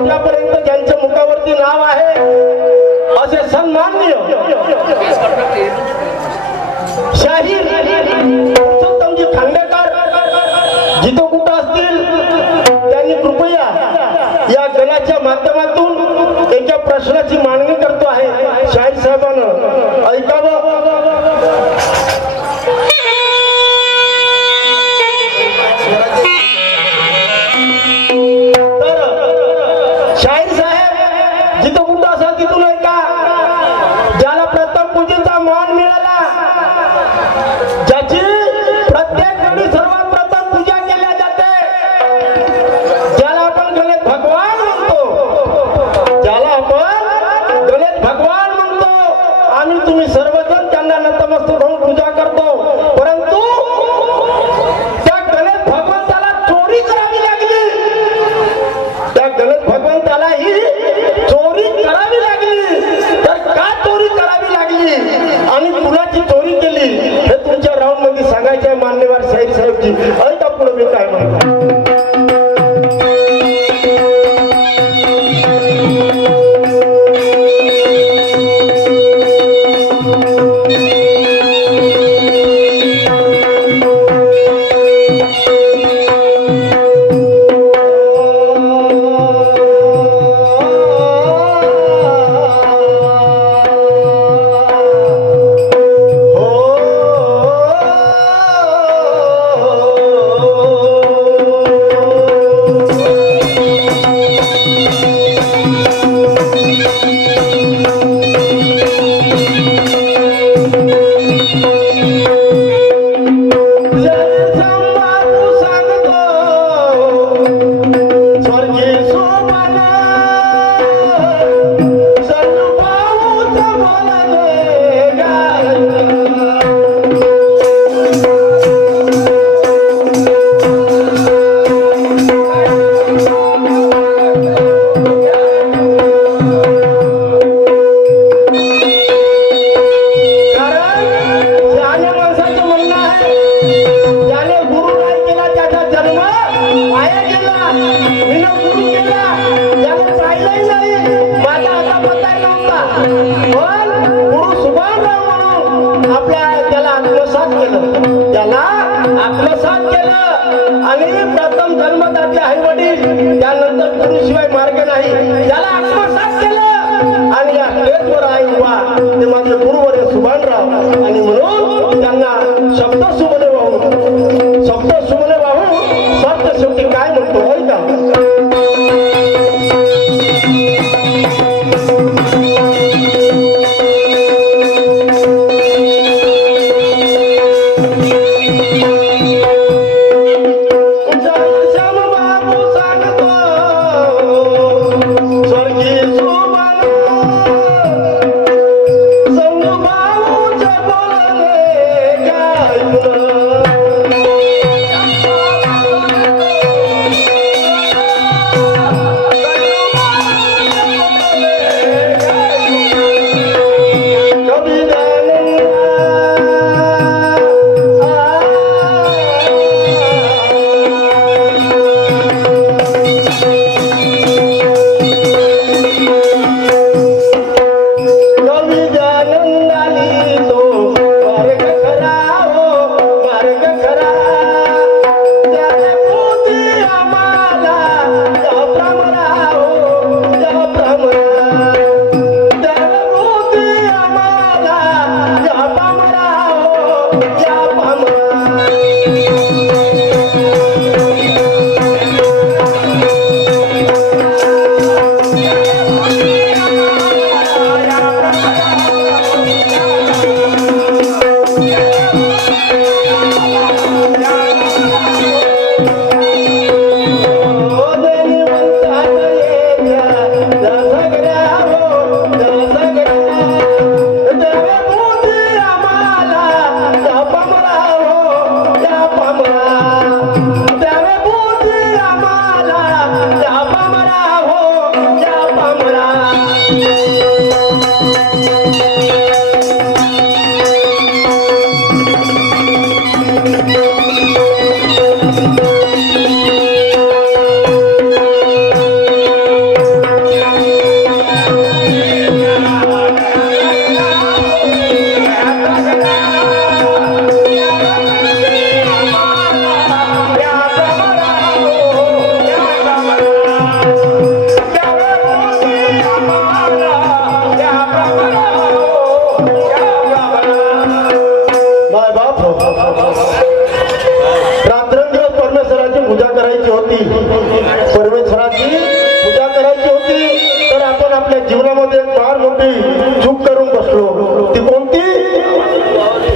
मोठ्यापर्यंत ज्यांच्या मुखावरती नाव आहे असे सन्माननीय शाहीर पुरुषोत्तमजी खांडेकर जिथं कुठं असतील त्यांनी कृपया या गणाच्या माध्यमातून एका प्रश्नाची मांडणी करतो आहे. शाहीर साहेबांना ऐकावं. करायची होती, परमेश्वराची पूजा करायची होती, तर आपण आपल्या जीवनामध्ये एक फार मोठी चूक करून बसलो. ती कोणती?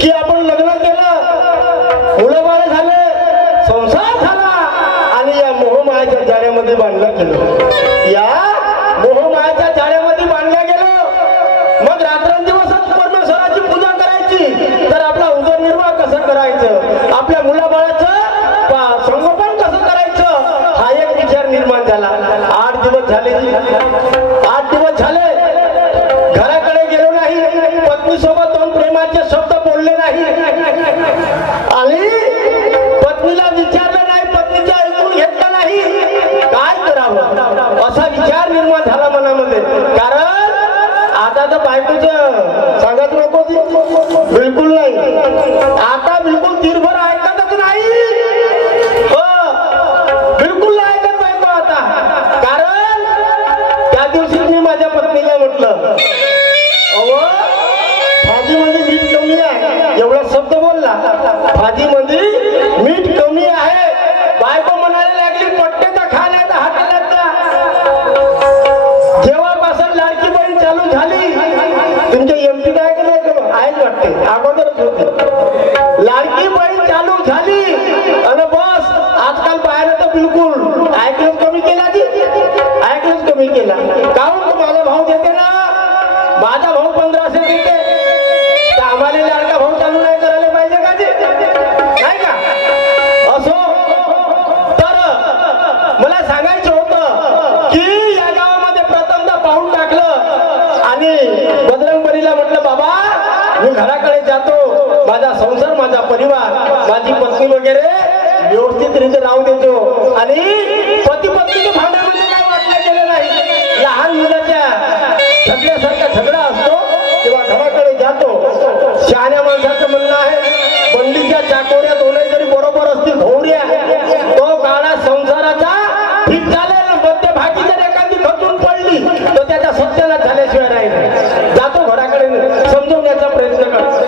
की आपण लग्न केलं, मुलं बाळ झाले, संसार झाला आणि या मोहमायाच्या जाळ्यामध्ये बांधलं गेलं. या मोहमायाच्या जाळ्यामध्ये बांधल्या गेलो. मग रात्रंदिवसच परमेश्वराची पूजा करायची, तर आपला उदरनिर्वाह कसं करायचं, आपल्या मुलाबाळाचं संगोपन कसं करायचं, हा एक विचार निर्माण झाला. 8 दिवस झाले, 8 दिवस झाले घराकडे गेलो नाही, पत्नीसोबत 2 प्रेमाचे शब्द बोलले नाही आणि पत्नीला विचारलं नाही, पत्नीचं ऐकून घेतलं नाही. काय करावं असा विचार निर्माण झाला मनामध्ये. कारण आता तर बायकोचं सांगत नको, बिलकुल नाही. आता बिलकुल तीरभर ऐकतच नाही. हो, बिलकुल नाही ऐकत बायको आता. कारण त्या दिवशी मी माझ्या पत्नीला म्हटलं, अहो भाजीमध्ये मीठ कमी आहे, एवढा शब्द बोलला. भाजीमध्ये मीठ कमी आहे. बायको म्हणायला लागली, पट्टे तर खाण्याचा हाताला. जेव्हापासून लाडकी बहीण चालू झाली, तुमच्या एमपी काय केलं आहेच वाटते, अगोदरच होते. लाडकी बहीण चालू झाली आणि बस आजकाल बाहेर तर बिलकुल ऐकलंच कमी केला, ऐकलंच कमी केला. काहून तुम्हाला भाव देते ना, माझा भाऊ 1500 देते, तर आम्हाला लाडका भाऊ चालू नाही करायला पाहिजे का? नाही का? असो, तर मला सांगायचं होतं की या गावामध्ये प्रथमदा पाहून टाकलं आणि बजरंगबलीला म्हटलं, बाबा मी घराकडे जातो, माझा संसार, माझा परिवार, माझी पत्नी वगैरे व्यवस्थित राहू देतो आणि पती पत्नीच्या भांडणामध्ये काय वाटलं गेलं नाही. लहान मुलाच्या झगड्यासारखा झगडा असतो तेव्हा घराकडे जातो. शहाण्या माणसाचं म्हणणं आहे, बंडीच्या चाकोऱ्या दोन्ही जरी बरोबर असतील घोड्या, तो गाडा संसाराचा ठीक झालेला मध्य भागी जर एखादी खचून पडली तर त्याच्या सत्याला झाल्याशिवाय राहील. जातो घराकडे, समजवण्याचा प्रयत्न करतो.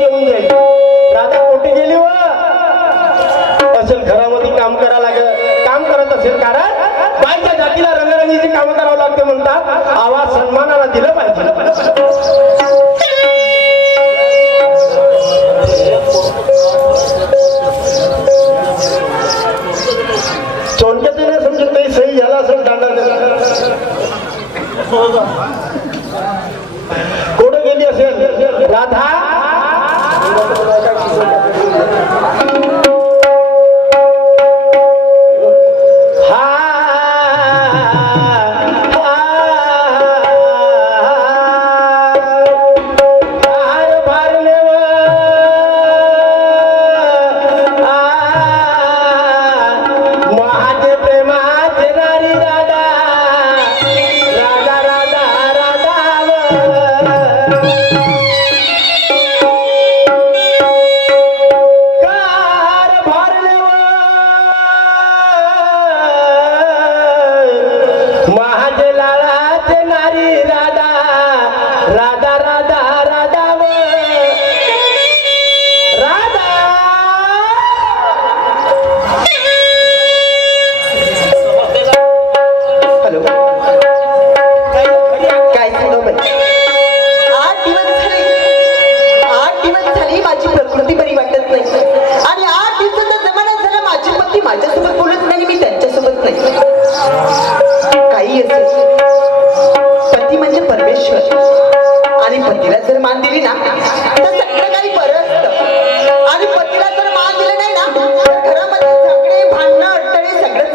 परत येऊन जाईल. राधा कोठे गेली व असेल घरामध्ये काम करायला लागेल, काम करत असेल, कारण बाईच्या जातीला रंगरंगीची कामं करावं लागते म्हणतात. आवाज सन्मानाला दिलं पाहिजे. चोनक्याचे नाही समजत काही सही झाला असेल दांडा कोठे गेली असेल राधा.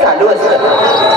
चालू असतं.